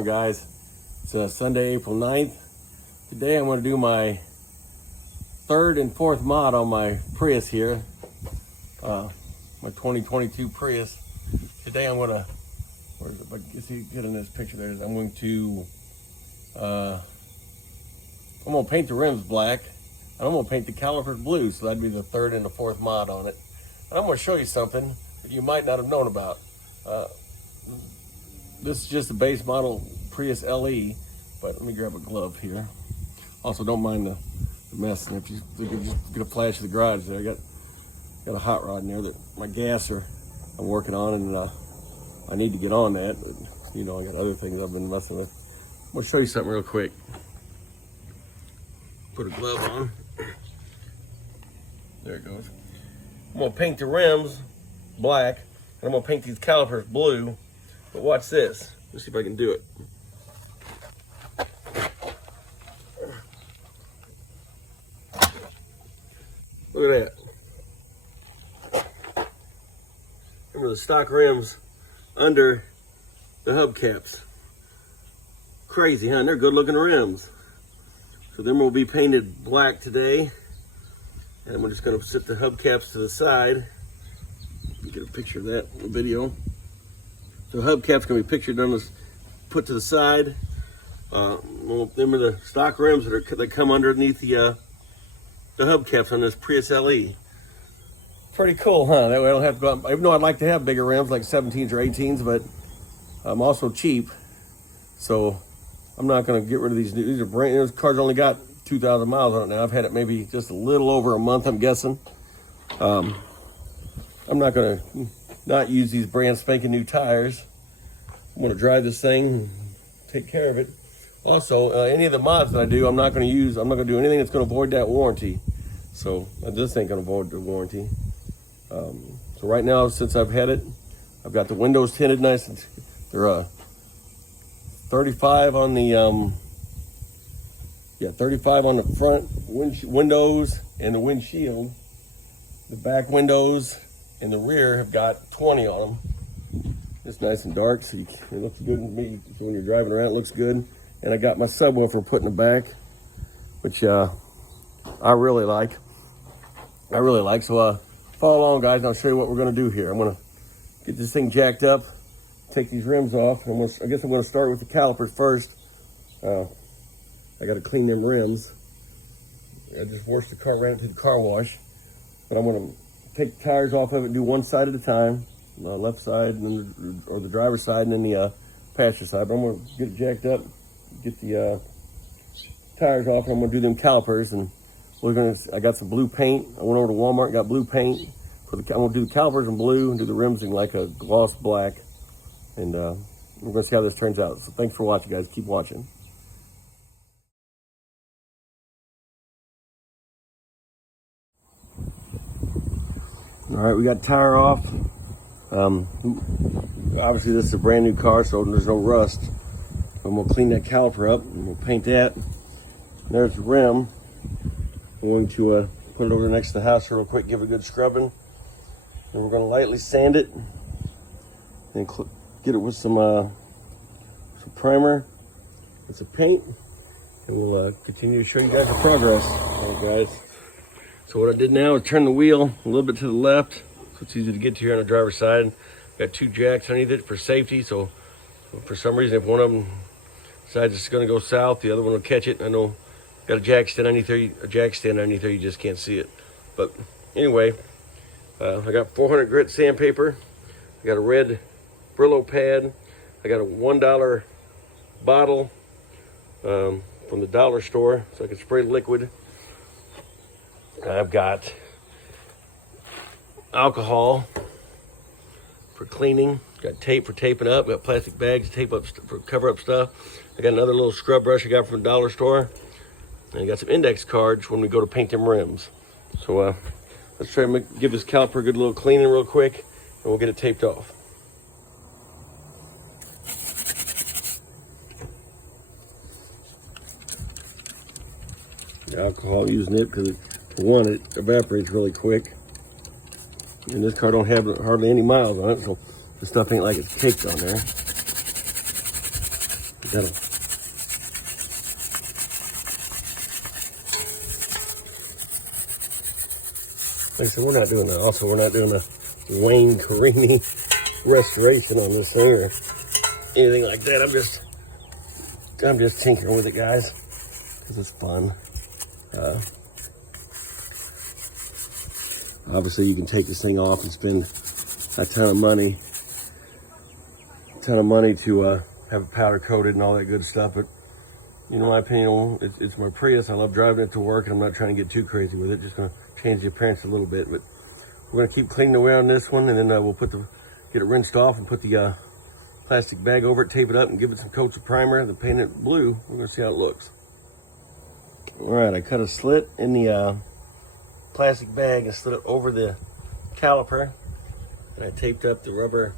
morning, guys. It's Sunday, April 9th. Today I'm going to do my third and fourth mod on my Prius here, my 2022 Prius. Today I'm going to, if I can see, get in this picture there, I'm going to paint the rims black, and I'm going to paint the calipers blue, so that'd be the third and the fourth mod on it. And I'm going to show you something that you might not have known about. This is just a base model Prius LE, but let me grab a glove here. Also, don't mind the mess. And if you just get a flash of the garage there, I got a hot rod in there that my gasser I'm working on, and I need to get on that. But, you know, I got other things I've been messing with. I'm gonna show you something real quick. Put a glove on. There it goes. I'm gonna paint the rims black, and I'm gonna paint these calipers blue. But watch this. Let's see if I can do it. Look at that. Remember the stock rims under the hubcaps. Crazy, huh? And they're good looking rims. So them will be painted black today. And we're just gonna set the hubcaps to the side. You get a picture of that in the video. So hubcaps gonna be pictured on this, put to the side. Them are the stock rims that come underneath the hubcaps on this Prius LE. Pretty cool, huh? That way I don't have to go out, even though I'd like to have bigger rims like 17s or 18s, but I'm also cheap. So I'm not gonna get rid of these. These are brand new. This car's only got 2,000 miles on it now. I've had it maybe just a little over a month, I'm guessing. I'm not gonna not use these brand spanking new tires. I'm gonna drive this thing, take care of it. Also, any of the mods that I do, I'm not gonna do anything that's gonna void that warranty. So this ain't gonna void the warranty. So right now, since I've had it, I've got the windows tinted nice. They're 35 on the 35 on the front windows and the windshield. The back windows and the rear have got 20 on them. It's nice and dark, so it looks good to me. So when you're driving around, it looks good. And I got my subwoofer put in the back, which I really like. So follow along, guys, and I'll show you what we're gonna do here. I'm gonna get this thing jacked up, take these rims off. I guess I'm gonna start with the calipers first. I gotta clean them rims. I just washed the car, ran it through the car wash. But I'm gonna take the tires off of it, do one side at a time, left side, or the driver's side, and then the passenger side. But I'm gonna get it jacked up, get the tires off, and I'm gonna do them calipers. And I got some blue paint. I went over to Walmart and got blue paint. I'm gonna do the calipers in blue and do the rims in like a gloss black. And we're gonna see how this turns out. So thanks for watching, guys. Keep watching. All right, we got tire off. Obviously this is a brand new car, so there's no rust. I'm gonna clean that caliper up and we'll paint that. And there's the rim. I'm going to put it over next to the house real quick, give it a good scrubbing. And we're gonna lightly sand it and get it with some primer and some paint. And we'll continue to show you guys the progress. All right, guys. So what I did now is turn the wheel a little bit to the left, so it's easy to get to here on the driver's side. Got two jacks underneath it for safety, so for some reason if one of them decides it's gonna go south, the other one will catch it. I know got a jack stand underneath there, you just can't see it. But anyway, I got 400 grit sandpaper, I got a red Brillo pad, I got a $1 bottle from the dollar store, so I can spray liquid. I've got alcohol for cleaning, got tape for taping up, got plastic bags to tape up for cover up stuff. I got another little scrub brush I got from the dollar store, and I got some index cards when we go to paint them rims. So let's try to give this caliper a good little cleaning real quick, and we'll get it taped off. The alcohol, using it because it evaporates really quick. And this car don't have hardly any miles on it, so the stuff ain't like it's caked on there. That'll. Like I said, we're not doing that. Also, we're not doing a Wayne Carini restoration on this thing or anything like that. I'm just tinkering with it, guys, because it's fun. Obviously, you can take this thing off and spend a ton of money to have it powder coated and all that good stuff. But you know, my opinion, it's my Prius. I love driving it to work, and I'm not trying to get too crazy with it. Just gonna change the appearance a little bit. But we're gonna keep cleaning away on this one, and then we'll get it rinsed off and put the plastic bag over it, tape it up, and give it some coats of primer, and then paint it blue. We're gonna see how it looks. All right, I cut a slit in the plastic bag and slid it over the caliper, and I taped up the rubber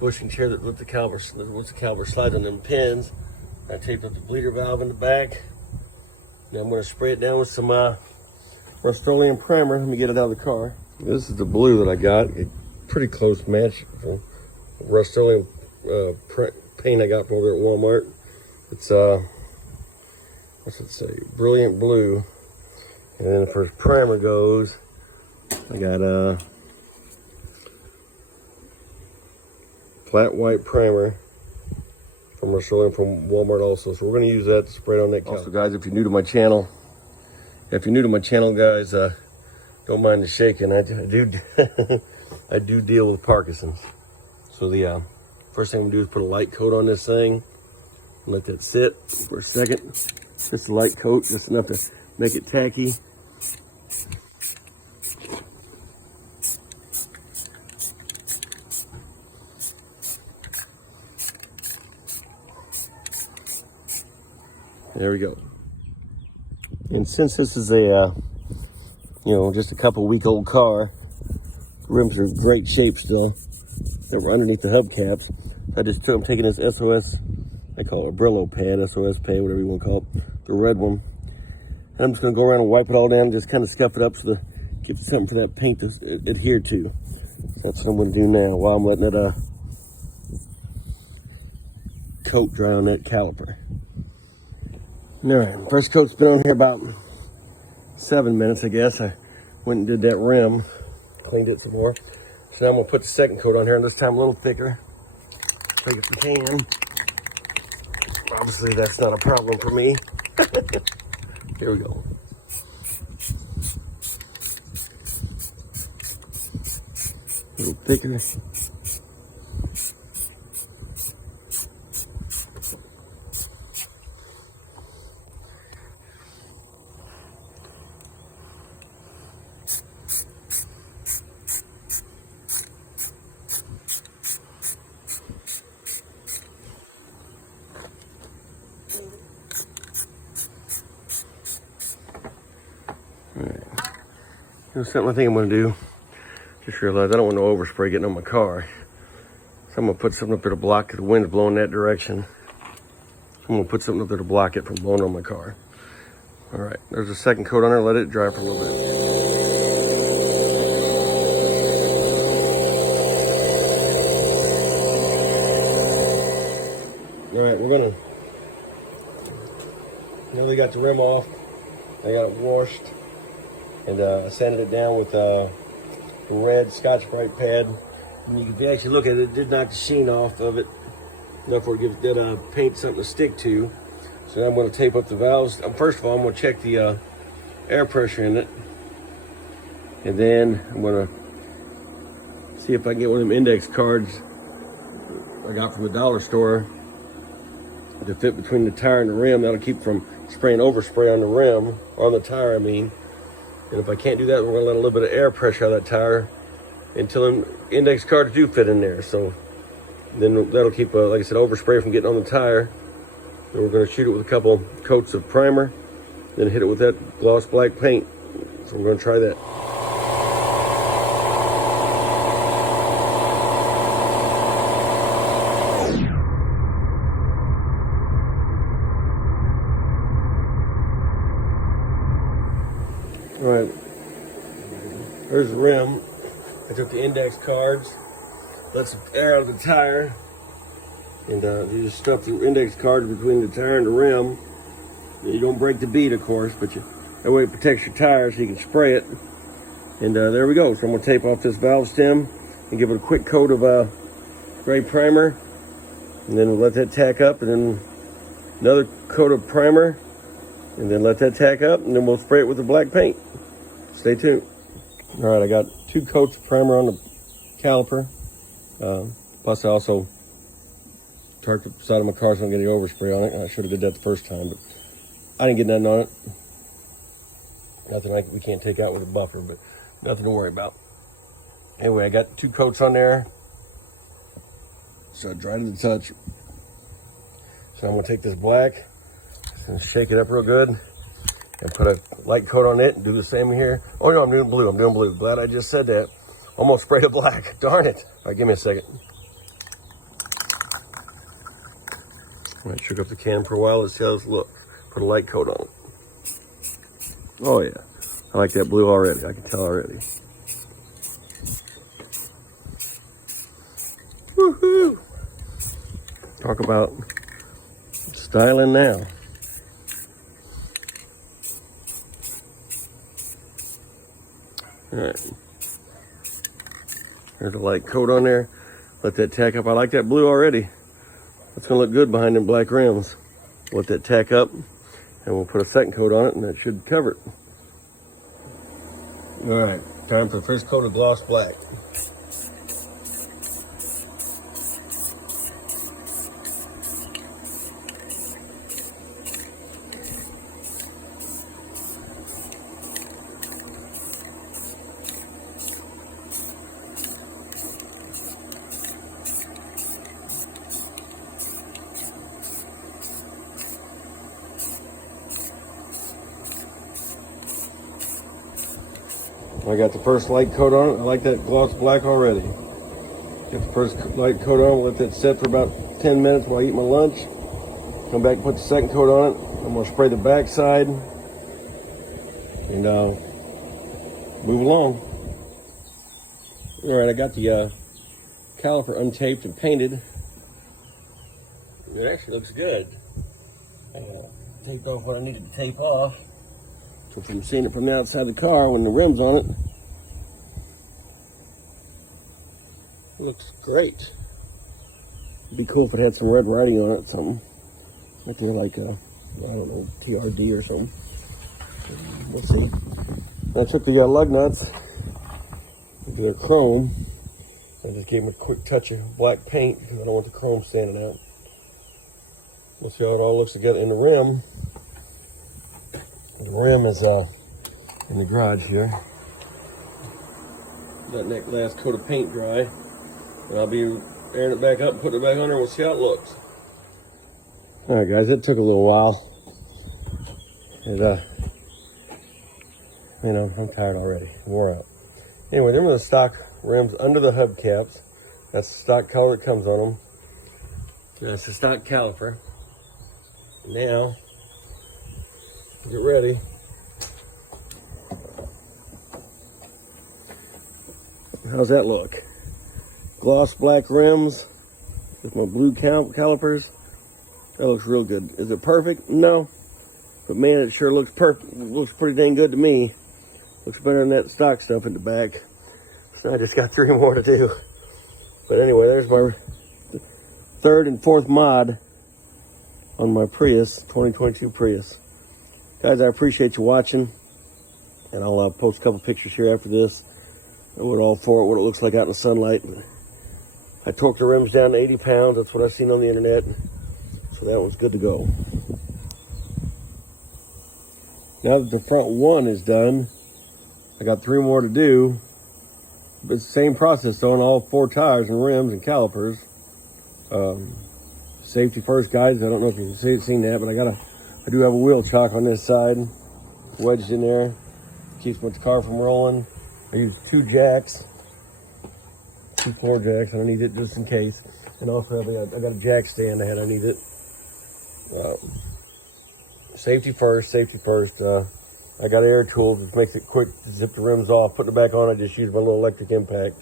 bushings here that let the caliper slide on them pins. I taped up the bleeder valve in the back. Now I'm going to spray it down with some Rust-Oleum primer. Let me get it out of the car. This is the blue that I got. A pretty close match for Rust-Oleum paint I got from over there at Walmart. It's what's it say? Brilliant blue. And then as far as primer goes, I got flat white primer from Rust-Oleum from Walmart also. So we're going to use that to spray it on that caliper. Also, guys, if you're new to my channel, guys, don't mind the shaking. I do I do deal with Parkinson's. So the first thing I'm gonna do is put a light coat on this thing. Let that sit for a second. Just a light coat, just enough to make it tacky. There we go. And since this is a, just a couple week old car, the rims are in great shape still. They were underneath the hubcaps. I'm taking this SOS, I call it a Brillo pad, SOS pad, whatever you want to call it, the red one. And I'm just going to go around and wipe it all down, just kind of scuff it up so to give something for that paint to adhere to. So that's what I'm going to do now while I'm letting it coat dry on that caliper. All right, first coat's been on here about 7 minutes, I guess. I went and did that rim, cleaned it some more. So now I'm gonna put the second coat on here, and this time a little thicker. Take it from can. Obviously, that's not a problem for me. Here we go. A little thicker. Something I think I'm going to do, just realized I don't want no overspray getting on my car. So I'm going to put something up there to block it. The wind's blowing that direction. I'm going to put something up there to block it from blowing on my car. All right, there's a second coat on there. Let it dry for a little bit. All right, we're going to, nearly got the rim off. I got it washed. And I sanded it down with the red Scotch-Brite pad. And you can actually look at it, it did knock the sheen off of it. Enough for it to give that paint something to stick to. So now I'm going to tape up the valves. First of all, I'm going to check the air pressure in it. And then I'm going to see if I can get one of them index cards I got from the dollar store to fit between the tire and the rim. That'll keep from spraying overspray on the rim, or on the tire, I mean. And if I can't do that, we're going to let a little bit of air pressure out of that tire until them index cards do fit in there. So then that'll keep, like I said, overspray from getting on the tire. Then we're going to shoot it with a couple coats of primer, then hit it with that gloss black paint. So we're going to try that. All right, there's the rim. I took the index cards, let some air out of the tire, And you just stuff the index card between the tire and the rim. You don't break the bead, of course, but that way it protects your tire so you can spray it. And there we go. So I'm going to tape off this valve stem and give it a quick coat of gray primer. And then we'll let that tack up, and then another coat of primer, and then let that tack up, and then we'll spray it with the black paint. Stay tuned. All right, I got 2 coats of primer on the caliper. Plus I also tarped the side of my car so I don't get any overspray on it. I should have did that the first time, but I didn't get nothing on it. Nothing we can't take out with a buffer, but nothing to worry about. Anyway, I got 2 coats on there. So dry to the touch. So I'm gonna take this black and shake it up real good and put a light coat on it and do the same here. Oh no, I'm doing blue. Glad I just said that. Almost sprayed it black, darn it. All right, give me a second. All right, shook up the can for a while. Let's see how this looks. Put a light coat on it. Oh yeah, I like that blue already. I can tell already. Woohoo! Talk about styling now. All right. There's a light coat on there. Let that tack up. I like that blue already. That's gonna look good behind them black rims. Let that tack up, and we'll put a second coat on it, and that should cover it. All right, time for the first coat of gloss black. I got the first light coat on it. I like that gloss black already. Get the first light coat on, let that set for about 10 minutes while I eat my lunch. Come back and put the second coat on it. I'm gonna spray the back side and move along. All right, I got the caliper untaped and painted. It actually looks good. Taped off what I needed to tape off. So from seeing it from the outside of the car when the rim's on it, it looks great. It'd be cool if it had some red writing on it, something. Right there, like, I don't know, TRD or something. Let's see. I took the lug nuts into their chrome. I just gave them a quick touch of black paint because I don't want the chrome standing out. We'll see how it all looks together in the rim. The rim is in the garage here. Letting that last coat of paint dry. And I'll be airing it back up and putting it back on there. We'll see how it looks. All right, guys, it took a little while. And, you know, I'm tired already. Wore out. Anyway, them are the stock rims under the hubcaps. That's the stock color that comes on them. That's the stock caliper. Now, get ready. How's that look? Gloss black rims with my blue calipers. That looks real good. Is it perfect? No. But man, it sure looks perfect. Looks pretty dang good to me. Looks better than that stock stuff in the back. So I just got 3 more to do. But anyway, there's my 3rd and 4th mod on my Prius, 2022 Prius. Guys, I appreciate you watching, and I'll post a couple pictures here after this of what it looks like out in the sunlight. I torqued the rims down to 80 pounds. That's what I've seen on the internet, so that one's good to go. Now that the front one is done, I got 3 more to do. But it's the same process on all 4 tires and rims and calipers. Safety first, guys. I don't know if you've seen that, but I do have a wheel chock on this side, wedged in there, keeps my car from rolling. I use 2 jacks, 2 floor jacks underneath it just in case. And also I got a jack stand I need it. Safety first. I got air tools, which makes it quick to zip the rims off. Putting it back on, I just use my little electric impact.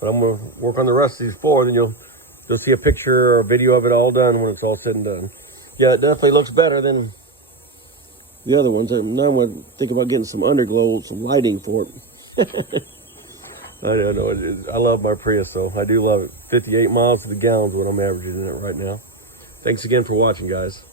But I'm gonna work on the rest of these 4, then you'll You'll see a picture or a video of it all done when it's all said and done. Yeah, it definitely looks better than the other ones. Now I'm going to think about getting some underglow, some lighting for it. I don't know. I love my Prius, though. I do love it. 58 miles to the gallon is what I'm averaging in it right now. Thanks again for watching, guys.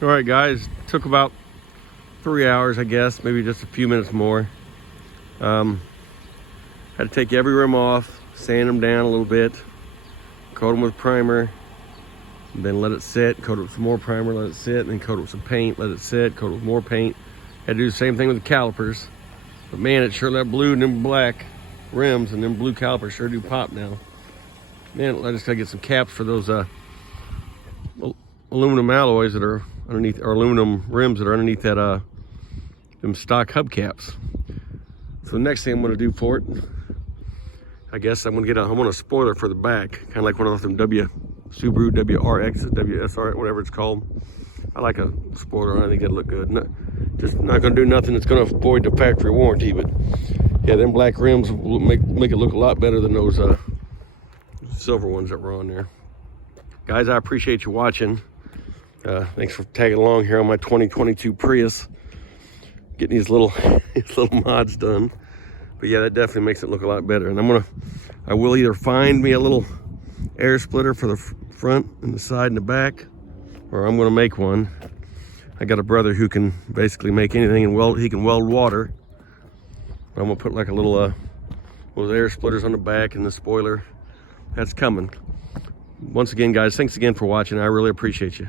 All right, guys, took about 3 hours, I guess, maybe just a few minutes more. Had to take every rim off, sand them down a little bit, coat them with primer, and then let it sit, coat it with some more primer, let it sit, and then coat it with some paint, let it sit, coat it with more paint. Had to do the same thing with the calipers. But man, it sure, that blue and them black rims and them blue calipers sure do pop now. Man, I just gotta get some caps for those aluminum alloys that are underneath, or aluminum rims that are underneath that them stock hubcaps. So the next thing I'm going to do for it, I guess I want a spoiler for the back, kind of like one of them Subaru WRX, WSR, whatever it's called. I like a spoiler. I think that'll look good. Just not going to do nothing that's going to void the factory warranty, but yeah, them black rims will make it look a lot better than those silver ones that were on there. Guys, I appreciate you watching. Thanks for tagging along here on my 2022 Prius, getting these little mods done. But yeah, that definitely makes it look a lot better. And I will either find me a little air splitter for the front and the side and the back, or I'm gonna make one. I got a brother who can basically make anything and he can weld water. But I'm gonna put like a little those air splitters on the back and the spoiler. That's coming. Once again, guys, thanks again for watching. I really appreciate you.